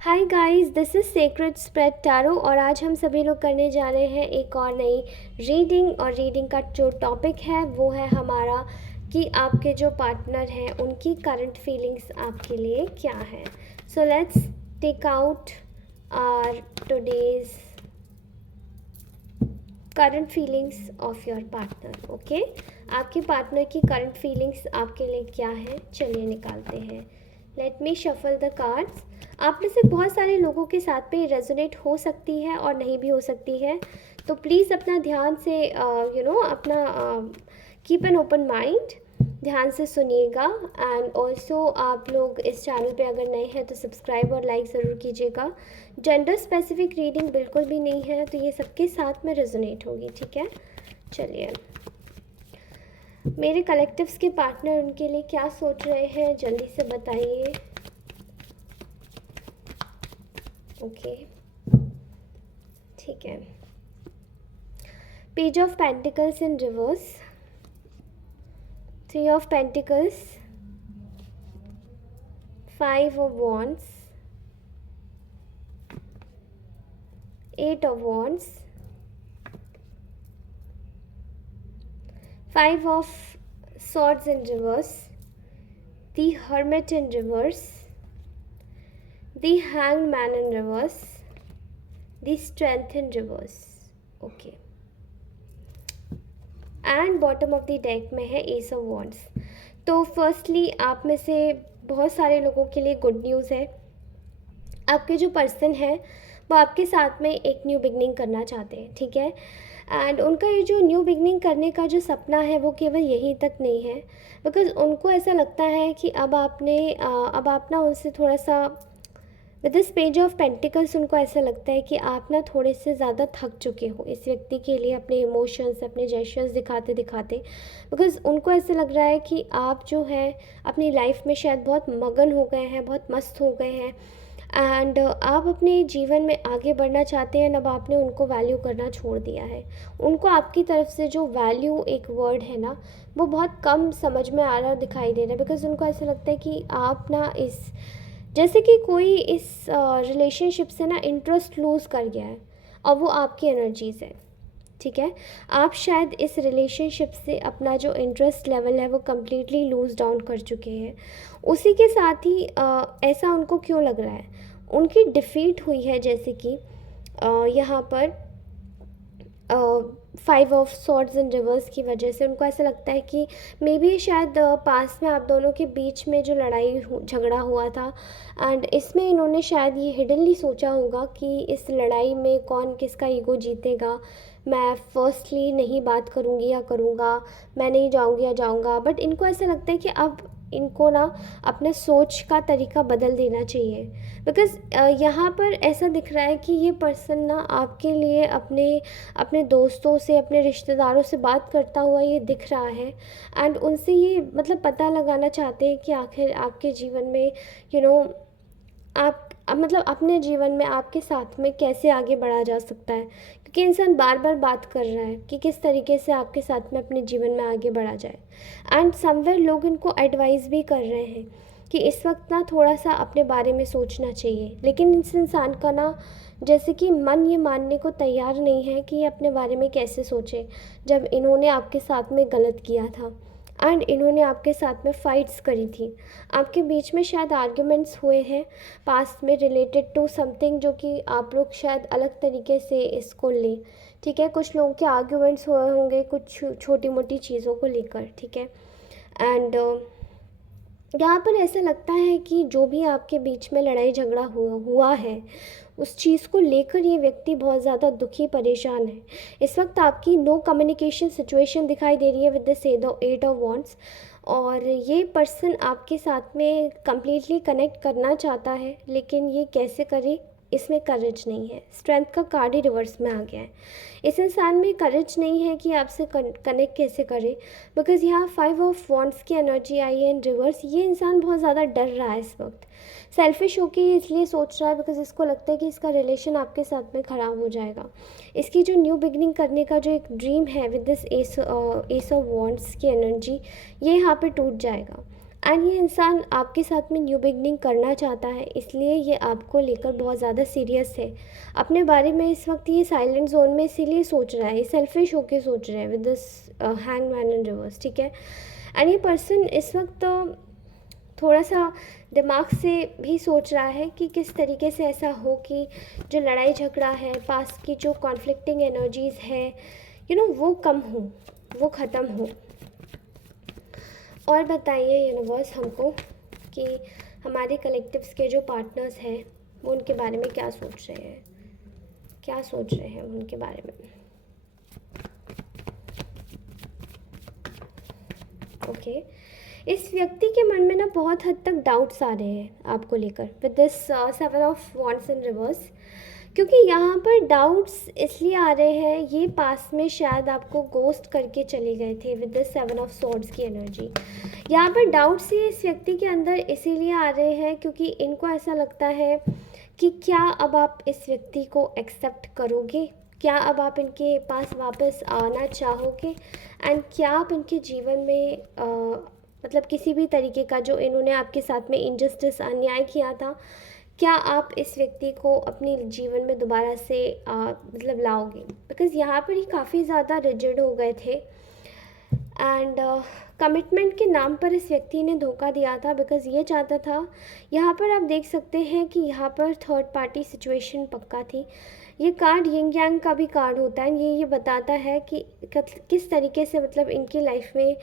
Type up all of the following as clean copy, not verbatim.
Hi guys, this is sacred spread tarot और आज हम सभी लोग करने जा रहे हैं एक और नई रीडिंग। और रीडिंग का जो टॉपिक है वो है हमारा कि आपके जो पार्टनर हैं उनकी करंट फीलिंग्स आपके लिए क्या है। So let's take out our today's current feelings of your partner. Okay, आपके पार्टनर की करंट फीलिंग्स आपके लिए क्या है, चलिए निकालते हैं। Let me shuffle the cards. आप में से बहुत सारे लोगों के साथ में रेजोनेट हो सकती है और नहीं भी हो सकती है, तो प्लीज़ अपना ध्यान से अपना कीप एन ओपन माइंड, ध्यान से सुनिएगा। एंड ऑल्सो आप लोग इस चैनल पे अगर नए हैं तो सब्सक्राइब और लाइक ज़रूर कीजिएगा। जेंडर स्पेसिफिक रीडिंग बिल्कुल भी नहीं है, तो ये सबके साथ में रेजोनेट होगी, ठीक है। चलिए, मेरे कलेक्टिव्स के पार्टनर उनके लिए क्या सोच रहे हैं जल्दी से बताइए। ओके, ठीक है। Page of pentacles in reverse, 3 of pentacles, 5 of wands, 8 of wands, 5 of swords in reverse, the hermit in reverse, the hanged man in reverse, the strength in reverse. Okay, and bottom of the deck में है ace of wands। तो firstly आप में से बहुत सारे लोगों के लिए गुड न्यूज़ है। आपके जो पर्सन है वो आपके साथ में एक न्यू बिगनिंग करना चाहते हैं, ठीक है। एंड उनका ये जो न्यू बिगनिंग करने का जो सपना है वो केवल यहीं तक नहीं है, बिकॉज़ उनको ऐसा लगता है कि अब आप ना उनसे थोड़ा सा, with this page of pentacles उनको ऐसा लगता है कि आप ना थोड़े से ज़्यादा थक चुके हो इस व्यक्ति के लिए, अपने इमोशंस, अपने जेस्चर्स दिखाते दिखाते। बिकॉज़ उनको ऐसा लग रहा है कि आप जो है अपनी लाइफ में शायद बहुत मगन हो गए हैं, बहुत मस्त हो गए हैं। एंड आप अपने जीवन में आगे बढ़ना चाहते हैं, अब आपने उनको वैल्यू करना छोड़ दिया है। उनको आपकी तरफ से जो वैल्यू एक वर्ड है ना, वो बहुत कम समझ में आ रहा और दिखाई दे रहा है। बिकॉज़ उनको ऐसा लगता है कि आप ना जैसे कि कोई इस रिलेशनशिप से ना इंटरेस्ट लूज़ कर गया है और वो आपकी एनर्जीज़ है, ठीक है। आप शायद इस रिलेशनशिप से अपना जो इंटरेस्ट लेवल है वो कम्प्लीटली लूज़ डाउन कर चुके हैं। उसी के साथ ही ऐसा उनको क्यों लग रहा है, उनकी डिफ़ीट हुई है, जैसे कि यहाँ पर 5 ऑफ सॉर्ड्स इन रिवर्स की वजह से उनको ऐसा लगता है कि मे बी शायद पास में आप दोनों के बीच में जो झगड़ा हुआ था, एंड इसमें इन्होंने शायद ये हिडनली सोचा होगा कि इस लड़ाई में कौन किसका ईगो जीतेगा। मैं फर्स्टली नहीं बात करूँगी या करूँगा, मैं नहीं जाऊँगी या जाऊँगा। बट इनको ऐसा लगता है कि अब इनको ना अपने सोच का तरीका बदल देना चाहिए। बिकॉज़ यहाँ पर ऐसा दिख रहा है कि ये पर्सन ना आपके लिए अपने अपने दोस्तों से, अपने रिश्तेदारों से बात करता हुआ ये दिख रहा है। एंड उनसे ये मतलब पता लगाना चाहते हैं कि आखिर आपके जीवन में यू नो आप मतलब अपने जीवन में आपके साथ में कैसे आगे बढ़ा जा सकता है, क्योंकि इंसान बार बार बात कर रहा है कि किस तरीके से आपके साथ में अपने जीवन में आगे बढ़ा जाए। एंड समवेयर लोग इनको एडवाइस भी कर रहे हैं कि इस वक्त ना थोड़ा सा अपने बारे में सोचना चाहिए, लेकिन इस इंसान का ना जैसे कि मन ये मानने को तैयार नहीं है कि ये अपने बारे में कैसे सोचे, जब इन्होंने आपके साथ में गलत किया था एंड इन्होंने आपके साथ में फ़ाइट्स करी थी। आपके बीच में शायद आर्ग्यूमेंट्स हुए हैं पास्ट में रिलेटेड टू समथिंग, जो कि आप लोग शायद अलग तरीके से इसको लें, ठीक है। कुछ लोगों के आर्ग्यूमेंट्स हुए होंगे कुछ छोटी मोटी चीज़ों को लेकर, ठीक है। एंड यहाँ पर ऐसा लगता है कि जो भी आपके बीच में लड़ाई झगड़ा हुआ है उस चीज़ को लेकर ये व्यक्ति बहुत ज़्यादा दुखी परेशान है। इस वक्त आपकी नो कम्युनिकेशन सिचुएशन दिखाई दे रही है विद दिस 8 ऑफ वॉन्ड्स। और ये पर्सन आपके साथ में कम्प्लीटली कनेक्ट करना चाहता है, लेकिन ये कैसे करे, इसमें करेज नहीं है। स्ट्रेंथ का कार्ड ही रिवर्स में आ गया है। इस इंसान में करेज नहीं है कि आपसे कनेक्ट कैसे करे, बिकॉज़ यहाँ 5 ऑफ वॉन्ड्स की एनर्जी आई है इन रिवर्स। ये इंसान बहुत ज़्यादा डर रहा है इस वक्त, सेल्फिश होकर ये इसलिए सोच रहा है बिकॉज़ इसको लगता है कि इसका रिलेशन आपके साथ में ख़राब हो जाएगा। इसकी जो न्यू बिगनिंग करने का जो एक ड्रीम है with this S of wands की एनर्जी, ये यहाँ पे टूट जाएगा। एंड ये इंसान आपके साथ में न्यू बिगनिंग करना चाहता है, इसलिए ये आपको लेकर बहुत ज़्यादा सीरियस है अपने बारे में। इस वक्त ये साइलेंट जोन में इसीलिए सोच रहा है, ये सेल्फिश होके सोच रहा है with this hang man in reverse, ठीक है। एंड ये पर्सन इस वक्त थोड़ा सा दिमाग से भी सोच रहा है कि किस तरीके से ऐसा हो कि जो लड़ाई झगड़ा है, पास की जो कॉन्फ्लिक्टिंग एनर्जीज़ है, वो कम हो, वो ख़त्म हो। और बताइए यूनिवर्स हमको कि हमारे कलेक्टिव्स के जो पार्टनर्स हैं वो उनके बारे में क्या सोच रहे हैं, क्या सोच रहे हैं उनके बारे में। ओके, इस व्यक्ति के मन में ना बहुत हद तक डाउट्स आ रहे हैं आपको लेकर with this 7 of wands in reverse, क्योंकि यहाँ पर डाउट्स इसलिए आ रहे हैं, ये पास में शायद आपको गोस्ट करके चले गए थे विद दिस 7 ऑफ स्वॉर्ड्स की एनर्जी। यहाँ पर डाउट्स ये इस व्यक्ति के अंदर इसीलिए आ रहे हैं क्योंकि इनको ऐसा लगता है कि क्या अब आप इस व्यक्ति को एक्सेप्ट करोगे, क्या अब आप इनके पास वापस आना चाहोगे, एंड क्या आप इनके जीवन में मतलब किसी भी तरीके का जो इन्होंने आपके साथ में इनजस्टिस, अन्याय किया था, क्या आप इस व्यक्ति को अपने जीवन में दोबारा से मतलब लाओगे। बिकॉज़ यहाँ पर ही काफ़ी ज़्यादा रिजिड हो गए थे एंड कमिटमेंट के नाम पर इस व्यक्ति ने धोखा दिया था, बिकॉज़ ये चाहता था। यहाँ पर आप देख सकते हैं कि यहाँ पर थर्ड पार्टी सिचुएशन पक्का थी। ये कार्ड यिंग यांग का भी कार्ड होता है, ये बताता है कि किस तरीके से मतलब इनकी लाइफ में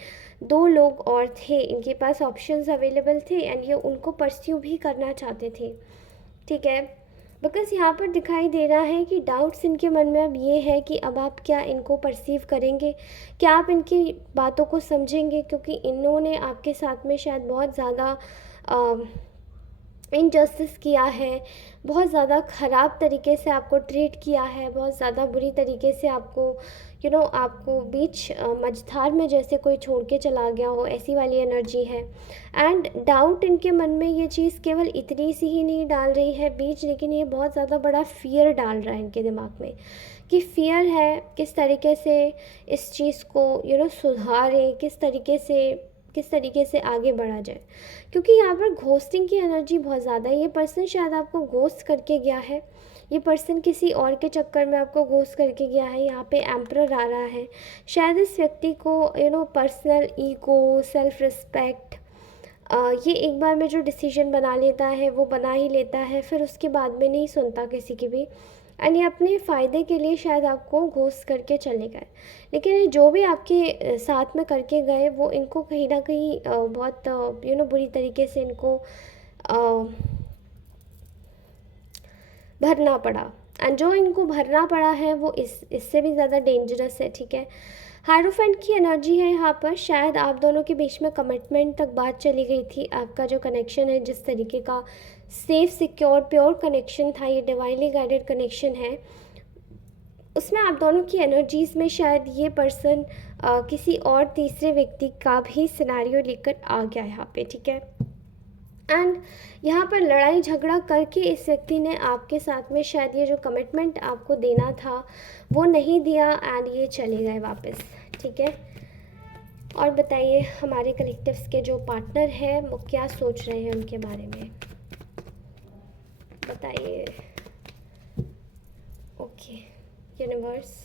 दो लोग और थे, इनके पास ऑप्शंस अवेलेबल थे एंड ये उनको परस्यू भी करना चाहते थे, ठीक है। बिकॉज़ यहाँ पर दिखाई दे रहा है कि डाउट्स इनके मन में अब ये है कि अब आप क्या इनको परसीव करेंगे, क्या आप इनकी बातों को समझेंगे, क्योंकि इन्होंने आपके साथ में शायद बहुत ज़्यादा इनजस्टिस किया है, बहुत ज़्यादा ख़राब तरीके से आपको ट्रीट किया है, बहुत ज़्यादा बुरी तरीके से आपको आपको बीच मझधार में जैसे कोई छोड़ के चला गया हो, ऐसी वाली एनर्जी है। एंड डाउट इनके मन में ये चीज़ केवल इतनी सी ही नहीं डाल रही है बीच, लेकिन ये बहुत ज़्यादा बड़ा फ़ियर डाल रहा है इनके दिमाग में, कि फ़ियर है किस तरीके से इस चीज़ को सुधारें, किस तरीके से आगे बढ़ा जाए। क्योंकि यहाँ पर घोस्टिंग की एनर्जी बहुत ज़्यादा है। ये पर्सन शायद आपको घोस्ट करके गया है, ये पर्सन किसी और के चक्कर में आपको घोस्ट करके गया है। यहाँ पे एम्परर आ रहा है, शायद इस व्यक्ति को पर्सनल ईगो, सेल्फ रिस्पेक्ट, ये एक बार में जो डिसीजन बना लेता है वो बना ही लेता है, फिर उसके बाद में नहीं सुनता किसी की भी। एंड ये अपने फ़ायदे के लिए शायद आपको घोस्ट करके चले गए, लेकिन ये जो भी आपके साथ में करके गए वो इनको कहीं ना कहीं बहुत बुरी तरीके से इनको भरना पड़ा। एंड जो इनको भरना पड़ा है वो इससे भी ज़्यादा डेंजरस है, ठीक है। हायरोफेंट की एनर्जी है यहाँ पर, शायद आप दोनों के बीच में कमिटमेंट तक बात चली गई थी। आपका जो कनेक्शन है, जिस तरीके का सेफ, सिक्योर, प्योर कनेक्शन था, ये डिवाइनली गाइडेड कनेक्शन है, उसमें आप दोनों की एनर्जीज़ में शायद ये पर्सन किसी और तीसरे व्यक्ति का भी सिनेरियो लेकर आ गया यहाँ पे, ठीक है। एंड यहाँ पर लड़ाई झगड़ा करके इस व्यक्ति ने आपके साथ में शायद ये जो कमिटमेंट आपको देना था वो नहीं दिया एंड ये चले गए वापस, ठीक है। और बताइए हमारे कलेक्टिव्स के जो पार्टनर हैं वो क्या सोच रहे हैं उनके बारे में, बताइए। Okay universe,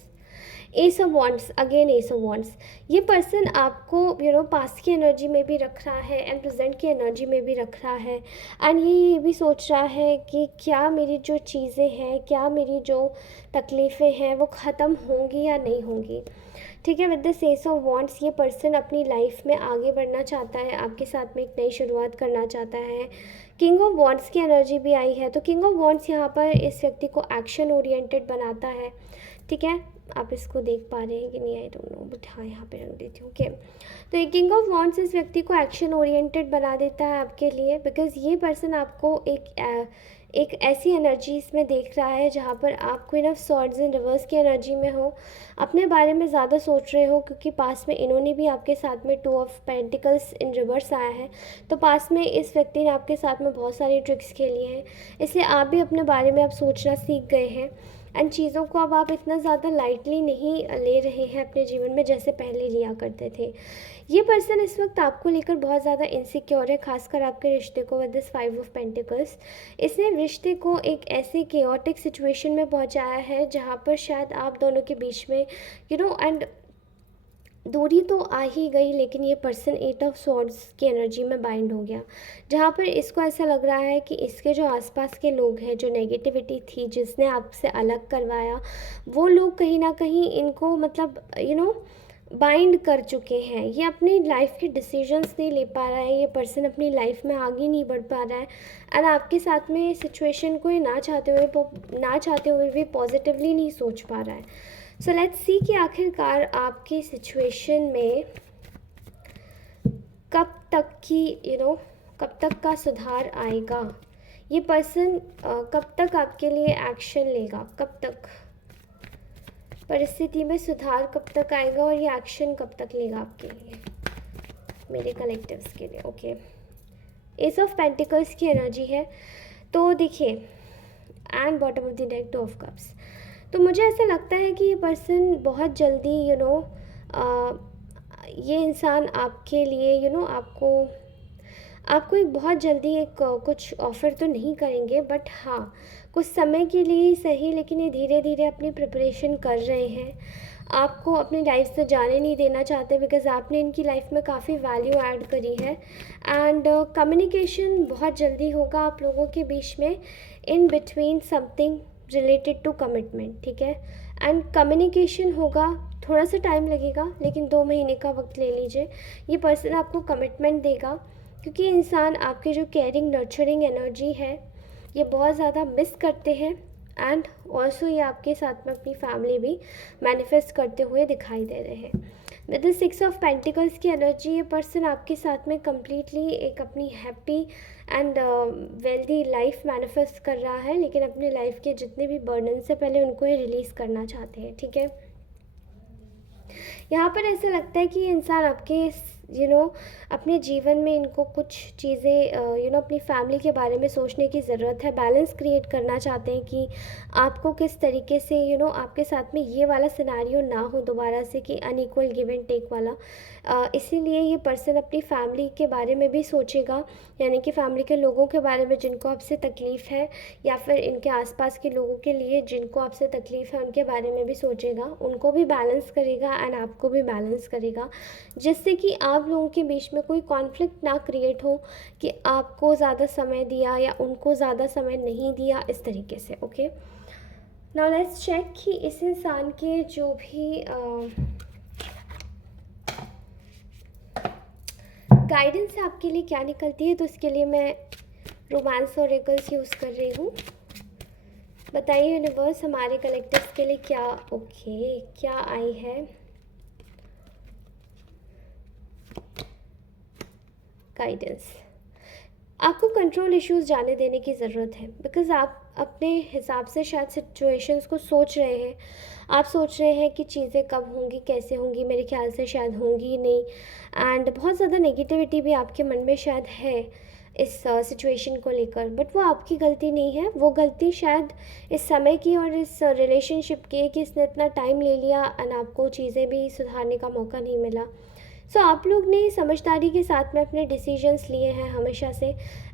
S of wands, again S of wands. ये पर्सन आपको पास्ट की एनर्जी में भी रख रहा है एंड प्रेजेंट की एनर्जी में भी रख रहा है। एंड ये भी सोच रहा है कि क्या मेरी जो चीज़ें हैं, क्या मेरी जो तकलीफ़ें हैं वो ख़त्म होंगी या नहीं होंगी, ठीक है। With the S of wands ये पर्सन अपनी लाइफ में आगे बढ़ना चाहता है, आपके साथ में एक नई शुरुआत करना चाहता है। किंग ऑफ वॉन्ड्स की एनर्जी भी आई है, तो किंग ऑफ वॉन्ड्स यहाँ पर इस व्यक्ति को एक्शन ओरिएंटेड बनाता है, ठीक है। आप इसको देख पा रहे हैं कि नहीं, आई डोंट नो, बट हाँ यहाँ पे रख देती हूँ। ओके, तो ये किंग ऑफ वॉन्ड्स इस व्यक्ति को एक्शन ओरिएंटेड बना देता है आपके लिए, बिकॉज़ ये पर्सन आपको एक ऐसी एनर्जी इसमें देख रहा है जहाँ पर आप queen of swords in reverse की एनर्जी में हो, अपने बारे में ज़्यादा सोच रहे हो, क्योंकि पास में इन्होंने भी आपके साथ में 2 ऑफ पेंटिकल्स इन रिवर्स आया है, तो पास में इस व्यक्ति ने आपके साथ में बहुत सारी ट्रिक्स खेली हैं, इसलिए आप भी अपने बारे में अब सोचना सीख गए हैं। एंड चीज़ों को अब आप इतना ज़्यादा लाइटली नहीं ले रहे हैं अपने जीवन में जैसे पहले लिया करते थे। ये पर्सन इस वक्त आपको लेकर बहुत ज़्यादा इनसिक्योर है, खासकर आपके रिश्ते को, विद दिस 5 ऑफ पेंटिकल्स। इसने रिश्ते को एक ऐसे केओटिक सिचुएशन में पहुंचाया है जहां पर शायद आप दोनों के बीच में एंड दूरी तो आ ही गई, लेकिन ये पर्सन 8 ऑफ स्वॉर्ड्स की एनर्जी में बाइंड हो गया, जहाँ पर इसको ऐसा लग रहा है कि इसके जो आसपास के लोग हैं, जो नेगेटिविटी थी जिसने आपसे अलग करवाया, वो लोग कहीं ना कहीं इनको मतलब बाइंड कर चुके हैं। ये अपनी लाइफ के डिसीजंस नहीं ले पा रहा है, ये पर्सन अपनी लाइफ में आगे नहीं बढ़ पा रहा है, एंड आपके साथ में सिचुएशन को ये ना चाहते हुए भी पॉजिटिवली नहीं सोच पा रहा है। सो लेट्स सी कि आखिरकार आपकी सिचुएशन में कब तक की कब तक का सुधार आएगा। ये पर्सन कब तक आपके लिए एक्शन लेगा, कब तक परिस्थिति में सुधार कब तक आएगा, और ये एक्शन कब तक लेगा आपके लिए, मेरे कलेक्टिव्स के लिए। ओके, एस ऑफ पेंटिकल्स की एनर्जी है, तो देखिए, and bottom of the deck 2 of cups. तो मुझे ऐसा लगता है कि ये पर्सन बहुत जल्दी ये इंसान आपके लिए आपको एक बहुत जल्दी एक कुछ ऑफ़र तो नहीं करेंगे, बट हाँ, कुछ समय के लिए ही सही, लेकिन ये धीरे धीरे अपनी प्रिपरेशन कर रहे हैं। आपको अपनी लाइफ से जाने नहीं देना चाहते, बिकॉज़ आपने इनकी लाइफ में काफ़ी वैल्यू ऐड करी है। एंड कम्युनिकेशन बहुत जल्दी होगा आप लोगों के बीच में, in between something related to commitment, ठीक है। एंड कम्युनिकेशन होगा, थोड़ा सा टाइम लगेगा, लेकिन 2 महीने का वक्त ले लीजिए। ये पर्सन आपको कमिटमेंट देगा, क्योंकि इंसान आपके जो केयरिंग नर्चरिंग एनर्जी है ये बहुत ज़्यादा मिस करते हैं। एंड ऑल्सो ये आपके साथ में अपनी फैमिली भी मैनिफेस्ट करते हुए दिखाई दे रहे हैं। विद द 6 ऑफ पेंटिकल्स की एनर्जी, ये पर्सन आपके साथ में कम्प्लीटली एक अपनी happy and wealthy life manifest कर रहा है, लेकिन अपने लाइफ के जितने भी बर्डन से पहले उनको ये रिलीज़ करना चाहते हैं, ठीक है। यहाँ पर ऐसा लगता है कि ये इंसान आपके अपने जीवन में इनको कुछ चीज़ें अपनी फैमिली के बारे में सोचने की ज़रूरत है, बैलेंस क्रिएट करना चाहते हैं कि आपको किस तरीके से आपके साथ में ये वाला सिनारियो ना हो दोबारा से कि अनइक्वल गिव एंड टेक वाला। इसीलिए ये पर्सन अपनी फैमिली के बारे में भी सोचेगा, यानी कि फैमिली के लोगों के बारे में जिनको आपसे तकलीफ़ है, या फिर इनके आसपास के लोगों के लिए जिनको आपसे तकलीफ़ है उनके बारे में भी सोचेगा, उनको भी बैलेंस करेगा एंड आपको भी बैलेंस करेगा, जिससे कि आप लोगों के बीच में कोई कॉन्फ्लिक्ट ना क्रिएट हो कि आपको ज़्यादा समय दिया या उनको ज़्यादा समय नहीं दिया, इस तरीके से। ओके, नाउ लेट्स चेक कि इस इंसान के जो भी गाइडेंस आपके लिए क्या निकलती है, तो इसके लिए मैं रोमांस ऑरेकल्स यूज़ कर रही हूँ। बताइए यूनिवर्स हमारे कलेक्टिव्स के लिए क्या आई है। गाइडेंस, आपको कंट्रोल इश्यूज जाने देने की ज़रूरत है, बिकॉज़ आप अपने हिसाब से शायद सिचुएशंस को सोच रहे हैं। आप सोच रहे हैं कि चीज़ें कब होंगी, कैसे होंगी, मेरे ख्याल से शायद होंगी ही नहीं, एंड बहुत ज़्यादा नेगेटिविटी भी आपके मन में शायद है इस सिचुएशन को लेकर, बट वो आपकी गलती नहीं है। वो गलती शायद इस समय की और इस रिलेशनशिप की है कि इसने इतना टाइम ले लिया एंड आपको चीज़ें भी सुधारने का मौका नहीं मिला। सो आप लोग ने समझदारी के साथ में अपने डिसीजंस लिए हैं हमेशा से,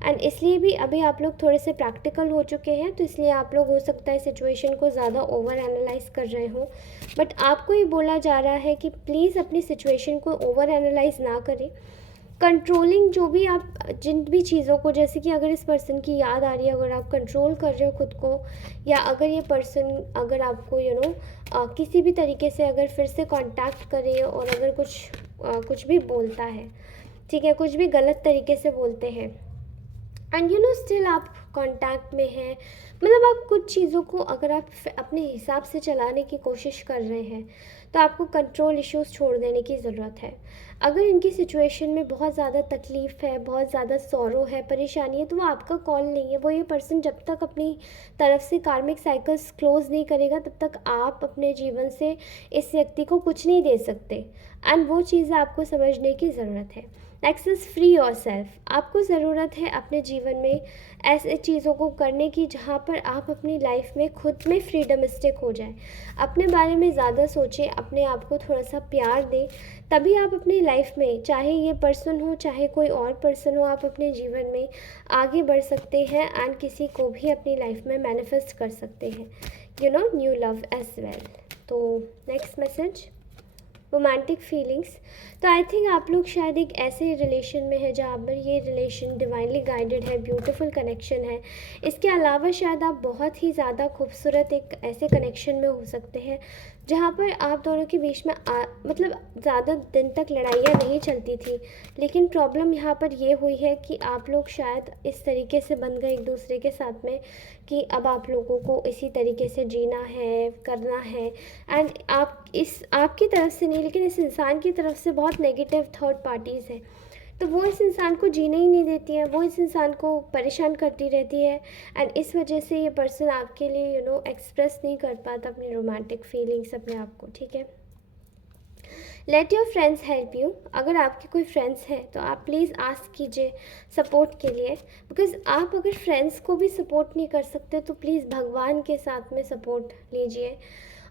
एंड इसलिए भी अभी आप लोग थोड़े से प्रैक्टिकल हो चुके हैं, तो इसलिए आप लोग हो सकता है सिचुएशन को ज़्यादा ओवर एनालाइज कर रहे हो, बट आपको ये बोला जा रहा है कि प्लीज़ अपनी सिचुएशन को ओवर एनालाइज ना करें। कंट्रोलिंग जो भी आप जिन भी चीज़ों को, जैसे कि अगर इस पर्सन की याद आ रही है, अगर आप कंट्रोल कर रहे हो खुद को, या अगर ये पर्सन अगर आपको किसी भी तरीके से अगर फिर से कांटेक्ट करे और अगर कुछ भी बोलता है, ठीक है, कुछ भी गलत तरीके से बोलते हैं, एंड स्टिल आप कांटेक्ट में हैं, मतलब आप कुछ चीज़ों को अगर आप अपने हिसाब से चलाने की कोशिश कर रहे हैं, तो आपको कंट्रोल इश्यूज छोड़ देने की ज़रूरत है। अगर इनकी सिचुएशन में बहुत ज़्यादा तकलीफ़ है, बहुत ज़्यादा सॉरो है, परेशानी है, तो वो आपका कॉल नहीं है। वो ये पर्सन जब तक अपनी तरफ से कार्मिक साइकिल्स क्लोज नहीं करेगा, तब तक आप अपने जीवन से इस व्यक्ति को कुछ नहीं दे सकते, एंड वो चीज़ आपको समझने की ज़रूरत है। Next is free your self. आपको ज़रूरत है अपने जीवन में ऐसे चीज़ों को करने की जहाँ पर आप अपनी लाइफ में खुद में फ्रीडमिस्टिक हो जाए। अपने बारे में ज़्यादा सोचें, अपने आप को थोड़ा सा प्यार दें, तभी आप अपनी लाइफ में, चाहे ये पर्सन हो चाहे कोई और पर्सन हो, आप अपने जीवन में आगे बढ़ सकते हैं एंड किसी को भी अपनी लाइफ में मैनिफेस्ट कर सकते हैं, न्यू लव एज वेल। तो नेक्स्ट मैसेज, रोमांटिक फीलिंग्स। तो आई थिंक आप लोग शायद एक ऐसे रिलेशन में है जहाँ पर ये रिलेशन डिवाइनली गाइडेड है, ब्यूटीफुल कनेक्शन है। इसके अलावा शायद आप बहुत ही ज़्यादा खूबसूरत एक ऐसे कनेक्शन में हो सकते हैं जहाँ पर आप दोनों के बीच में मतलब ज़्यादा दिन तक लड़ाइयाँ नहीं चलती थी, लेकिन प्रॉब्लम यहाँ पर ये हुई है कि आप लोग शायद इस तरीके से बन गए एक दूसरे के साथ में कि अब आप लोगों को इसी तरीके से जीना है, करना है। एंड आपकी तरफ से नहीं, लेकिन इस इंसान की तरफ से बहुत नेगेटिव थर्ड पार्टीज़ हैं, तो वो इस इंसान को जीने ही नहीं देती है, वो इस इंसान को परेशान करती रहती है। एंड इस वजह से ये पर्सन आपके लिए एक्सप्रेस नहीं कर पाता अपनी रोमांटिक फीलिंग्स अपने आप को, ठीक है। Let your friends help you. अगर आपके कोई फ्रेंड्स हैं तो आप प्लीज़ आस्क कीजिए सपोर्ट के लिए, बिकॉज़ आप अगर फ्रेंड्स को भी सपोर्ट नहीं कर सकते तो प्लीज़ भगवान के साथ में सपोर्ट लीजिए।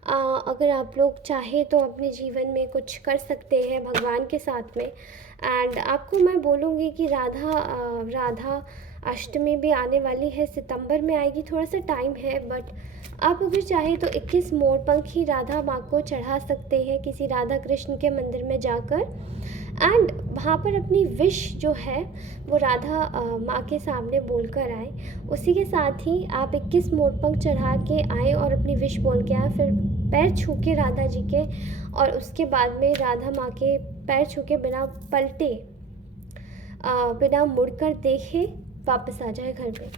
अगर आप लोग चाहे तो अपने जीवन में कुछ कर सकते हैं भगवान के साथ में। एंड आपको मैं बोलूँगी कि राधा अष्टमी भी आने वाली है, सितंबर में आएगी, थोड़ा सा टाइम है, बट आप अगर चाहे तो 21 मोरपंखी राधा माँ को चढ़ा सकते हैं किसी राधा कृष्ण के मंदिर में जाकर। एंड वहाँ पर अपनी विश जो है वो राधा माँ के सामने बोलकर आए। उसी के साथ ही आप 21 मोरपंख चढ़ा के आए और अपनी विश बोल के आए, फिर पैर छू के राधा जी के, और उसके बाद में राधा माँ के पैर छू के बिना पलटे, बिना मुड़कर देखे वापस आ जाए घर पे।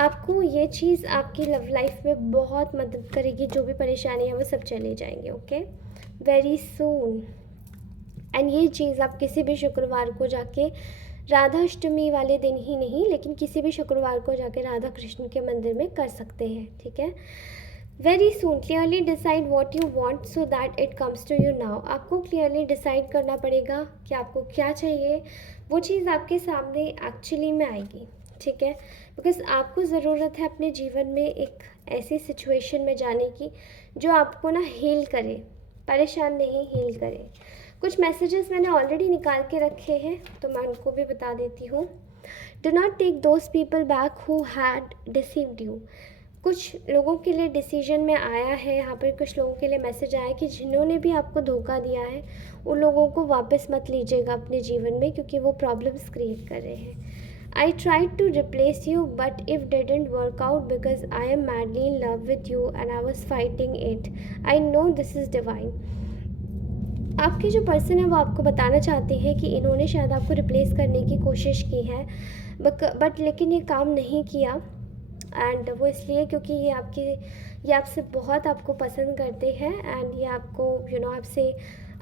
आपको ये चीज़ आपकी लव लाइफ में बहुत मदद करेगी, जो भी परेशानी है वो सब चले जाएंगे, ओके, वेरी सून। एंड ये चीज़ आप किसी भी शुक्रवार को जाके, राधा अष्टमी वाले दिन ही नहीं लेकिन किसी भी शुक्रवार को जाके राधा कृष्ण के मंदिर में कर सकते हैं, ठीक है। Very soon clearly decide what you want so that it comes to you now. आपको क्लियरली डिसाइड करना पड़ेगा कि आपको क्या चाहिए, वो चीज़ आपके सामने एक्चुअली में आएगी, ठीक है। बिकॉज आपको ज़रूरत है अपने जीवन में एक ऐसी सिचुएशन में जाने की जो आपको ना हील करे, परेशान नहीं, हील करे। कुछ मैसेजेस मैंने ऑलरेडी निकाल के रखे हैं तो मैं उनको भी बता देती हूँ। Do not take those people back who had deceived you. कुछ लोगों के लिए डिसीजन में आया है यहाँ पर, कुछ लोगों के लिए मैसेज आया है कि जिन्होंने भी आपको धोखा दिया है उन लोगों को वापस मत लीजिएगा अपने जीवन में, क्योंकि वो प्रॉब्लम्स क्रिएट कर रहे हैं। I tried to replace you but it didn't work out because I am madly in love with you and I was fighting it. I know this is divine. आपके जो पर्सन है वो आपको बताना चाहते हैं कि इन्होंने शायद आपको रिप्लेस करने की कोशिश की है, बट लेकिन ये काम नहीं किया। एंड वो इसलिए क्योंकि ये आपसे बहुत आपको पसंद करते हैं एंड ये आपको आपसे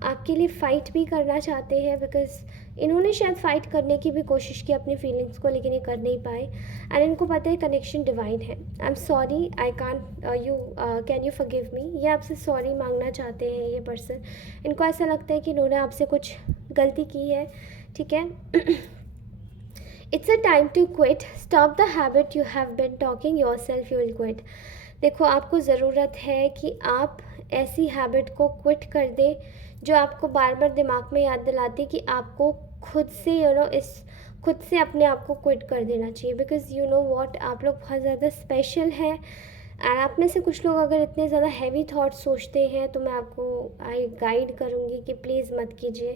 आपके लिए फ़ाइट भी करना चाहते हैं, बिकॉज इन्होंने शायद फ़ाइट करने की भी कोशिश की अपनी फीलिंग्स को, लेकिन ये कर नहीं पाए। एंड इनको पता है कनेक्शन डिवाइन है। I am sorry, I can't you can you forgive me. ये आपसे सॉरी मांगना चाहते हैं ये पर्सन। इनको ऐसा लगता है कि इन्होंने आपसे कुछ गलती की है, ठीक है। It's a time to quit, stop the habit you have been talking yourself, you will quit. देखो आपको ज़रूरत है कि आप ऐसी हैबिट को क्विट कर दें जो आपको बार बार दिमाग में याद दिलाती कि आपको खुद से खुद से अपने आप को क्विट कर देना चाहिए। बिकॉज़ यू नो व्हाट, आप लोग बहुत ज़्यादा स्पेशल हैं। एंड आप में से कुछ लोग अगर इतने ज़्यादा हैवी थॉट्स सोचते हैं तो मैं आपको गाइड करूँगी कि प्लीज़ मत कीजिए,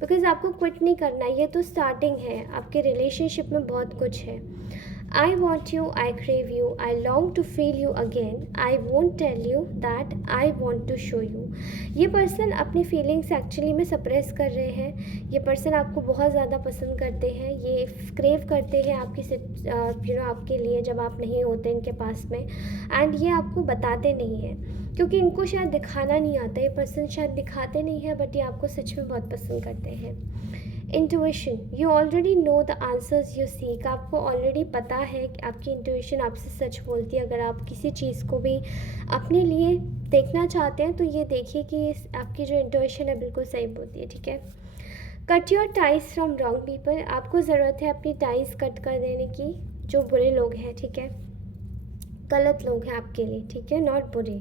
बिकॉज़ आपको क्विट नहीं करना। ये तो स्टार्टिंग है, आपके रिलेशनशिप में बहुत कुछ है। I want you, I crave you, I long to feel you again, I won't tell you that I want to show you। ये पर्सन अपनी फीलिंग्स एक्चुअली में सप्रेस कर रहे हैं। ये पर्सन आपको बहुत ज़्यादा पसंद करते हैं, ये क्रेव करते हैं आपकी आपके लिए जब आप नहीं होते इनके पास में। एंड ये आपको बताते नहीं हैं क्योंकि इनको शायद दिखाना नहीं आता। ये पर्सन शायद दिखाते नहीं है, बट ये आपको सच में बहुत पसंद करते हैं। Intuition, you already know the answers you seek. आपको ऑलरेडी पता है कि आपकी इंट्यूशन आपसे सच बोलती है। अगर आप किसी चीज़ को भी अपने लिए देखना चाहते हैं तो ये देखिए कि आपकी जो इंट्यूशन है बिल्कुल सही बोलती है, ठीक है। Cut your ties from wrong people, आपको ज़रूरत है अपनी टाइज कट कर देने की, जो बुरे लोग हैं, ठीक है, गलत लोग हैं आपके लिए, ठीक है, नॉट बुरे।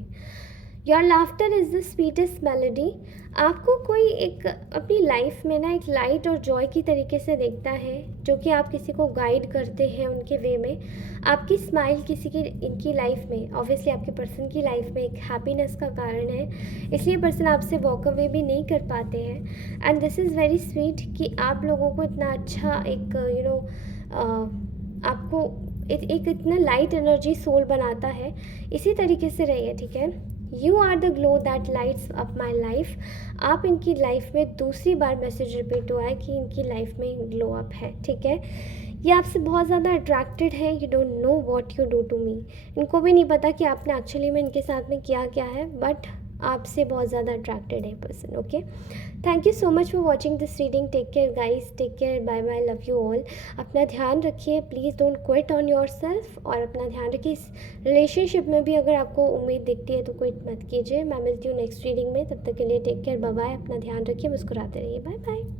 Your laughter is the sweetest melody, आपको कोई एक अपनी लाइफ में ना एक लाइट और जॉय की तरीके से देखता है, जो कि आप किसी को गाइड करते हैं उनके वे में। आपकी स्माइल किसी की इनकी लाइफ में, ऑब्वियसली आपके पर्सन की लाइफ में एक हैप्पीनेस का कारण है, इसलिए पर्सन आपसे वॉक अवे भी नहीं कर पाते हैं। And this is very sweet कि आप लोगों को इतना अच्छा एक आपको एक इतना लाइट एनर्जी सोल बनाता है, इसी तरीके से रहिए, ठीक है। You are the glow that lights up my life, आप इनकी लाइफ में दूसरी बार मैसेज रिपीट हुआ है कि इनकी लाइफ में ग्लो अप है, ठीक है। ये आपसे बहुत ज़्यादा अट्रैक्टेड है, you don't know what you do to me, इनको भी नहीं पता कि आपने एक्चुअली में इनके साथ में किया क्या है, बट आपसे बहुत ज़्यादा अट्रैक्टेड है person, okay. Thank you so much for watching this reading, take care guys, take care, bye bye, love you all. अपना ध्यान रखिए, please don't quit on yourself, और अपना ध्यान रखिए। इस रिलेशनशिप में भी अगर आपको उम्मीद दिखती है तो क्विट मत कीजिए। मैं मिलती हूँ नेक्स्ट रीडिंग में, तब तक के लिए टेक केयर, बाय बाय, अपना ध्यान रखिए, मुस्कुराते रहिए, बाय बाय।